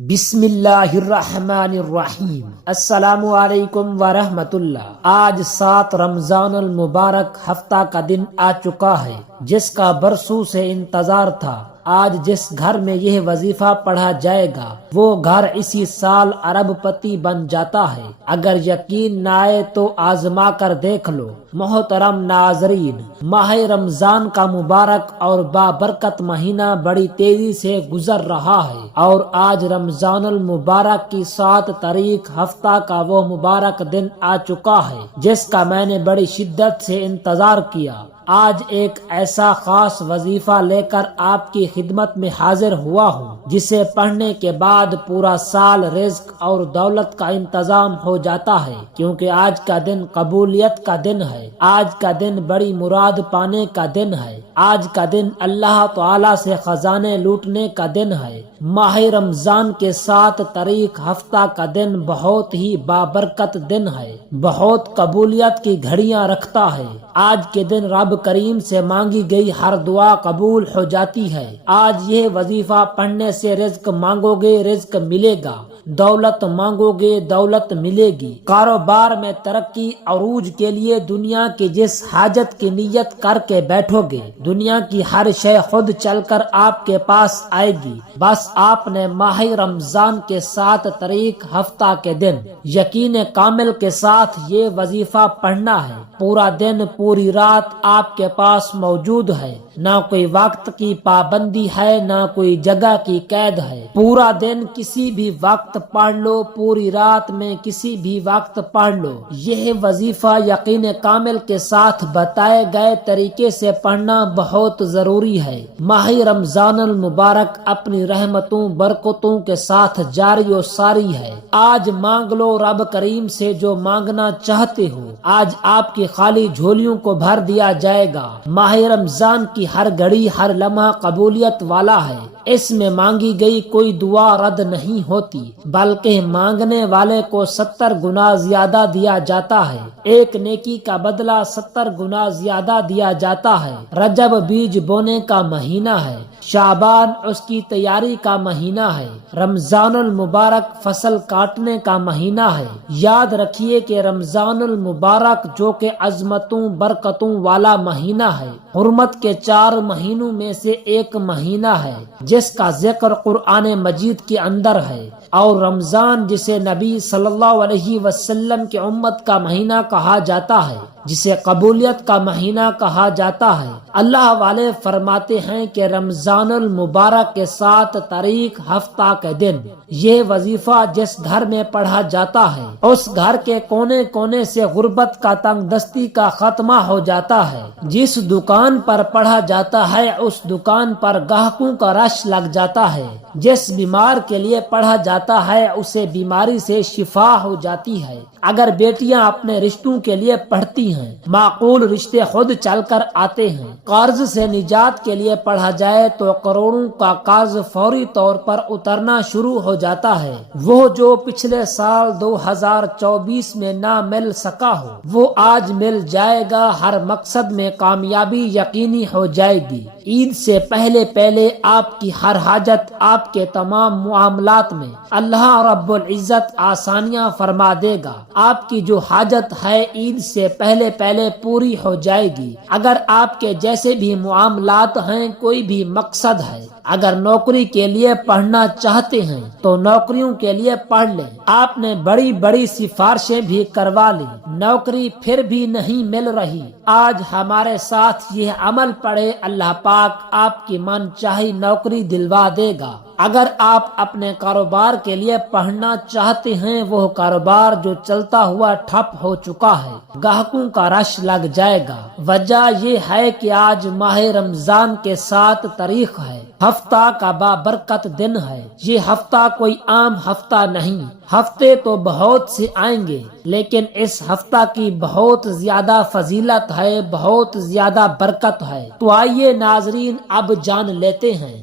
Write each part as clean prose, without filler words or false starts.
بسم اللہ الرحمن الرحیم۔ السلام علیکم ورحمۃ اللہ۔ آج 7 رمضان المبارک ہفتہ کا دن آ چکا ہے جس کا برسوں سے انتظار تھا۔ آج جس گھر میں یہ وظیفہ پڑھا جائے گا وہ گھر اسی سال ارب پتی بن جاتا ہے۔ اگر یقین نہ آئے تو آزما کر دیکھ لو۔ محترم ناظرین، ماہ رمضان کا مبارک اور بابرکت مہینہ بڑی تیزی سے گزر رہا ہے، اور آج رمضان المبارک کی 7 تاریخ ہفتہ کا وہ مبارک دن آ چکا ہے جس کا میں نے بڑی شدت سے انتظار کیا۔ آج ایک ایسا خاص وظیفہ لے کر آپ کی خدمت میں حاضر ہوا ہوں جسے پڑھنے کے بعد پورا سال رزق اور دولت کا انتظام ہو جاتا ہے، کیونکہ آج کا دن قبولیت کا دن ہے۔ آج کا دن بڑی مراد پانے کا دن ہے۔ آج کا دن اللہ تعالی سے خزانے لوٹنے کا دن ہے۔ ماہ رمضان کے 7 تاریخ ہفتہ کا دن بہت ہی بابرکت دن ہے، بہت قبولیت کی گھڑیاں رکھتا ہے۔ آج کے دن رب کریم سے مانگی گئی ہر دعا قبول ہو جاتی ہے۔ آج یہ وظیفہ پڑھنے سے رزق مانگو گے رزق ملے گا، دولت مانگو گے دولت ملے گی۔ کاروبار میں ترقی عروج کے لیے دنیا کی جس حاجت کی نیت کر کے بیٹھو گے، دنیا کی ہر شے خود چل کر آپ کے پاس آئے گی۔ بس آپ نے ماہ رمضان کے 7 تاریخ ہفتہ کے دن یقین کامل کے ساتھ یہ وظیفہ پڑھنا ہے۔ پورا دن پوری رات آپ کے پاس موجود ہے، نہ کوئی وقت کی پابندی ہے نہ کوئی جگہ کی قید ہے۔ پورا دن کسی بھی وقت پڑھ لو، پوری رات میں کسی بھی وقت پڑھ لو۔ یہ وظیفہ یقین کامل کے ساتھ بتائے گئے طریقے سے پڑھنا بہت ضروری ہے۔ ماہ رمضان المبارک اپنی رحمتوں برکتوں کے ساتھ جاری و ساری ہے۔ آج مانگ لو رب کریم سے جو مانگنا چاہتے ہو، آج آپ کی خالی جھولیوں کو بھر دیا جائے گا۔ ماہ رمضان کی ہر گھڑی ہر لمحہ قبولیت والا ہے۔ اس میں مانگی گئی کوئی دعا رد نہیں ہوتی، بلکہ مانگنے والے کو 70 گنا زیادہ دیا جاتا ہے۔ ایک نیکی کا بدلہ 70 گنا زیادہ دیا جاتا ہے۔ رجب بیج بونے کا مہینہ ہے، شعبان اس کی تیاری کا مہینہ ہے، رمضان المبارک فصل کاٹنے کا مہینہ ہے۔ یاد رکھیے کہ رمضان المبارک جو کہ عظمتوں برکتوں والا مہینہ ہے، حرمت کے 4 مہینوں میں سے ایک مہینہ ہے جس کا ذکر قرآن مجید کے اندر ہے، اور رمضان جسے نبی صلی اللہ علیہ وسلم کی امت کا مہینہ کہا جاتا ہے، جسے قبولیت کا مہینہ کہا جاتا ہے۔ اللہ والے فرماتے ہیں کہ رمضان المبارک کے 7 تاریخ ہفتہ کے دن یہ وظیفہ جس گھر میں پڑھا جاتا ہے اس گھر کے کونے کونے سے غربت کا تنگ دستی کا خاتمہ ہو جاتا ہے۔ جس دکان پر پڑھا جاتا ہے اس دکان پر گاہکوں کا رش لگ جاتا ہے۔ جس بیمار کے لیے پڑھا جاتا ہے اسے بیماری سے شفا ہو جاتی ہے۔ اگر بیٹیاں اپنے رشتوں کے لیے پڑھتی ہیں، معقول رشتے خود چل کر آتے ہیں۔ قرض سے نجات کے لیے پڑھا جائے تو کروڑوں کا قرض فوری طور پر اترنا شروع ہو جاتا ہے۔ وہ جو پچھلے سال 2024 میں نہ مل سکا ہو وہ آج مل جائے گا۔ ہر مقصد میں کامیابی یقینی ہو جائے گی۔ عید سے پہلے پہلے آپ کی ہر حاجت، آپ کے تمام معاملات میں اللہ رب العزت آسانیاں فرما دے گا۔ آپ کی جو حاجت ہے عید سے پہلے پہلے پوری ہو جائے گی۔ اگر آپ کے جیسے بھی معاملات ہیں، کوئی بھی مقصد ہے، اگر نوکری کے لیے پڑھنا چاہتے ہیں تو نوکریوں کے لیے پڑھ لیں۔ آپ نے بڑی بڑی سفارشیں بھی کروا لی، نوکری پھر بھی نہیں مل رہی۔ آج ہمارے ساتھ یہ عمل پڑے، اللہ پاک آپ کی من چاہی نوکری دلوا دے گا۔ اگر آپ اپنے کاروبار کے لیے پڑھنا چاہتے ہیں، وہ کاروبار جو چلتا ہوا ٹھپ ہو چکا ہے، گاہکوں کا رش لگ جائے گا۔ وجہ یہ ہے کہ آج ماہ رمضان کے 7 تاریخ ہے، ہفتہ کا بابرکت دن ہے۔ یہ ہفتہ کوئی عام ہفتہ نہیں، ہفتے تو بہت سے آئیں گے لیکن اس ہفتہ کی بہت زیادہ فضیلت ہے، بہت زیادہ برکت ہے۔ تو آئیے ناظرین اب جان لیتے ہیں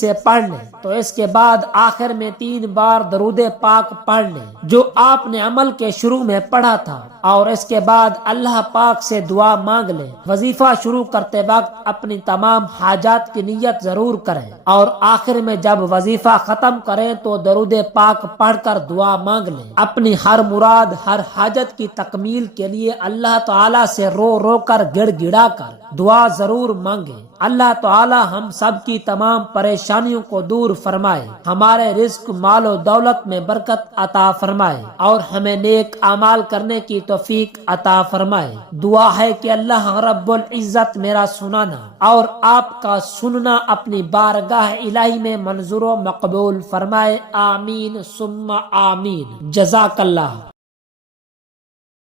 سے پڑھ لیں تو اس کے بعد آخر میں 3 بار درود پاک پڑھ لیں جو آپ نے عمل کے شروع میں پڑھا تھا، اور اس کے بعد اللہ پاک سے دعا مانگ لیں۔ وظیفہ شروع کرتے وقت اپنی تمام حاجات کی نیت ضرور کریں، اور آخر میں جب وظیفہ ختم کریں تو درود پاک پڑھ کر دعا مانگ لیں۔ اپنی ہر مراد، ہر حاجت کی تکمیل کے لیے اللہ تعالیٰ سے رو رو کر گڑ گڑا کر دعا ضرور مانگیں۔ اللہ تعالیٰ ہم سب کی تمام پریشانیوں کو دور فرمائے، ہمارے رزق، مال و دولت میں برکت عطا فرمائے، اور ہمیں نیک اعمال کرنے کی توفیق عطا فرمائے۔ دعا ہے کہ اللہ رب العزت میرا سنانا اور آپ کا سننا اپنی بارگاہ الہی میں منظور و مقبول فرمائے، آمین ثم آمین۔ جزاک اللہ۔